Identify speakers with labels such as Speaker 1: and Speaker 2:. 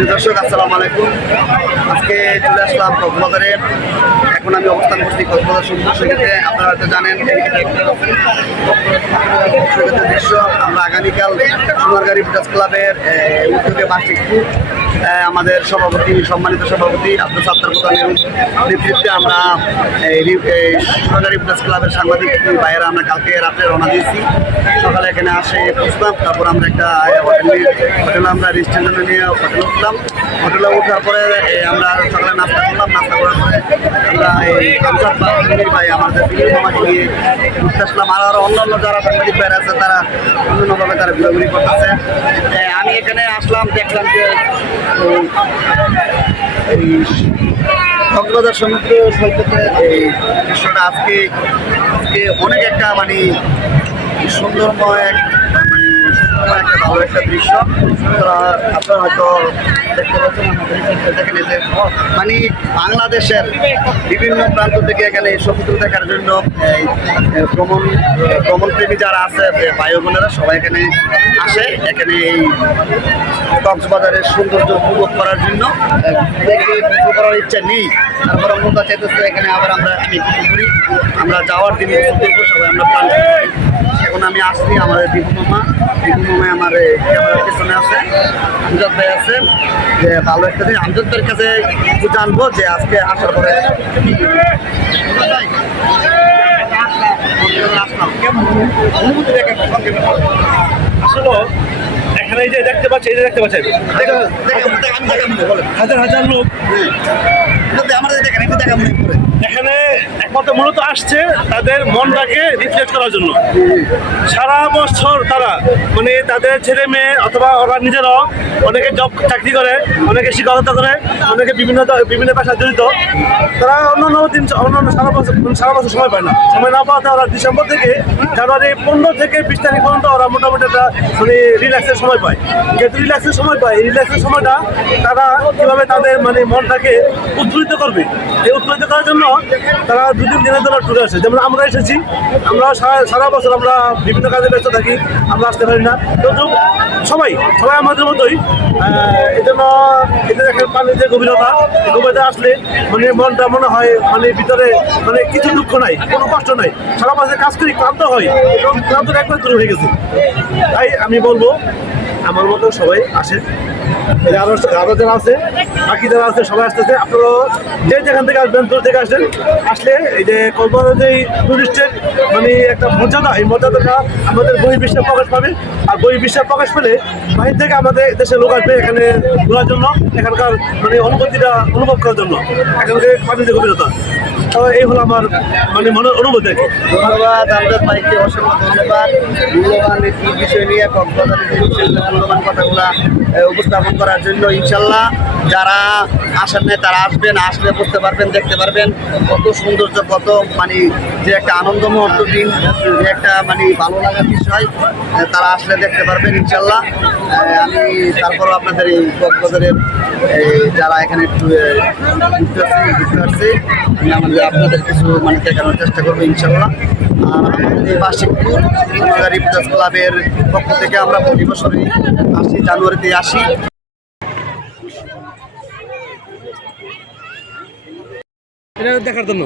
Speaker 1: দর্শক, আসসালামু আলাইকুম। আজকে চলে আসলাম কক্সবাজারে। এখন আমি অবস্থান করছি কক্সবাজার সমুদ্র সৈকতে। আপনারা হয়তো জানেন সৈকতের দৃশ্য। আমরা আগামীকাল সোনারগাড়ি বিকাশ ক্লাবের উদ্যোগে বার্ষিক আমাদের সভাপতি, সম্মানিত সভাপতি আব্দুল সাত্তার প্রধানের নেতৃত্বে আমরা এই সরকারি প্রেস ক্লাবের সাংবাদিক ভাইয়েরা আমরা কালকে রাত্রে রওনা দিয়েছি। সকালে এখানে আসে পৌঁছলাম তারপর আমরা একটা হোটেল হোটেলে আমরা রেস্টুরেন্ট নিয়ে হোটেল উঠলাম। হোটেলে ওঠার পরে আমরা সকালে নাস্তা করলাম, নাস্তা করার পরে আমরা এই আমজাদ বাহিনীর ভাই আমাদের মামাকে নিয়ে ঘুরতে আসলাম। আর আরও অন্যান্য যারা সাংবাদিক ভাইরা আছে, তারা অন্যান্যভাবে তারা ঘোরাঘুরি করতেছে। আমি এখানে আসলাম, দেখলাম যে কক্সবাজার সমুদ্র সৈকতে এই দৃশ্যটা আজকে আজকে অনেক একটা মানে সুন্দরময় এক- একটা ভালো একটা দৃশ্য। হয়তো দেখতে মানে বাংলাদেশের বিভিন্ন প্রান্ত থেকে এখানে সমুদ্র দেখার জন্য ভ্রমণ, ভ্রমণপ্রেমী যারা আছে ভাই বোনেরা সবাই এখানে আসে। এখানে এই কক্সবাজারের সৌন্দর্য উপভোগ করার জন্য করার ইচ্ছা নেই। তারপরে মনটা চাইতেছে, এখানে আবার আমরা, আমি আমরা যাওয়ার দিন সবাই আমরা এখন আমি আসছি আমাদের দীপু মামা। দীপু মামা আমার ক্যামেরার পেছনে আছে। আমজাদ ভাই আছে। যে ভালো একটা দিন। আমজাদ ভাইয়ের কাছে একটু জানব যে আজকে আসার পরে
Speaker 2: আসলে এখানে এই যে দেখতে পাচ্ছি এই যে দেখতে
Speaker 1: বলেন।
Speaker 2: হাজার হাজার লোক।
Speaker 1: আমাদের দেখেন একটু দেখা মনে
Speaker 2: একমাত্র মূলত আসছে তাদের মনটাকে রিফ্রেশ করার জন্য। সারা বছর তারা মানে তাদের ছেলে মেয়ে অথবা ওরা নিজেরাও অনেকে জব চাকরি করে, অনেকে শিক্ষকতা করে, অনেকে বিভিন্ন বিভিন্ন পেশা জড়িত। তারা অন্যান্য দিন, অন্যান্য সারা বছর সারা বছর সময় পায় না। সময় না পাওয়াতে ওরা ডিসেম্বর থেকে জানুয়ারি পনেরো থেকে বিশ তারিখ পর্যন্ত ওরা মোটামুটি একটা মানে রিল্যাক্সের সময় পায়। যেহেতু রিল্যাক্সের সময় পায়, এই রিল্যাক্সের সময়টা তারা কীভাবে তাদের মানে মনটাকে উদ্বুদ্ধ করবে? এই উদ্বুদ্ধ করার জন্য তারা দু তিন দিনের জন্য ট্যুরে আসে। যেমন আমরা এসেছি, আমরা সারা বছর আমরা বিভিন্ন কাজে ব্যস্ত থাকি, আমরা আসতে পারি না। কিন্তু সবাই সবাই আমাদের মতোই। এই জন্য এদের একটা পানির যে গভীরতা গভীরতা আসলে মানে মনটা, মনে হয় মানে ভিতরে মানে কিছু দুঃখ নাই, কোনো কষ্ট নাই। সারা মাসে কাজ করি, ক্লান্ত হয় এবং ক্লান্ত একবার দূর হয়ে গেছে। তাই আমি বলব আমার মতো সবাই আসে। আরও আরও যারা আছে, বাকি যারা আছে, সবাই আসতেছে। আপনারা যে যেখান থেকে আসবেন, দূর থেকে আসেন। আসলে এই যে কলকাতার যে টুরিস্টের মানে একটা মর্যাদা, এই মর্যাদাটা আমাদের বই বহির্বিশ্বে প্রকাশ পাবে। আর বই বহির্বিশ্বে প্রকাশ পেলে বাহির থেকে আমাদের দেশের লোক আসবে এখানে ঘোরার জন্য, এখানকার মানে অনুভূতিটা অনুভব করার জন্য। এখানকার যে গভীরতা। তো এই হলো আমার মানে মনের অনুভূতি
Speaker 1: ধন্যবাদ আমজাদ ভাইকে অসংখ্য ধন্যবাদ। মূল্যবান বিষয় নিয়ে কক্সবাজারের কথাগুলা উপস্থাপন করার জন্য ইনশাল্লাহ। যারা আসেন নাই, তারা আসবেন, আসলে বুঝতে পারবেন, দেখতে পারবেন কত সৌন্দর্য, কত মানে যে একটা আনন্দ মুহূর্ত দিন, যে একটা মানে ভালো লাগার বিষয় তারা আসলে দেখতে পারবেন, ইনশাল্লাহ। আমি তারপরও আপনাদের এই কক্সবাজারের যারা এখানে একটু আমি আমাদের আপনাদের কিছু মানে দেখানোর চেষ্টা করব, ইনশাল্লাহ। এই বার্ষিক ট্যুর সোনাগাড়ি ক্লাবের পক্ষ থেকে আমরা প্রতি বছরই আসি, জানুয়ারিতে আসি।
Speaker 2: এটা দেখার জন্য।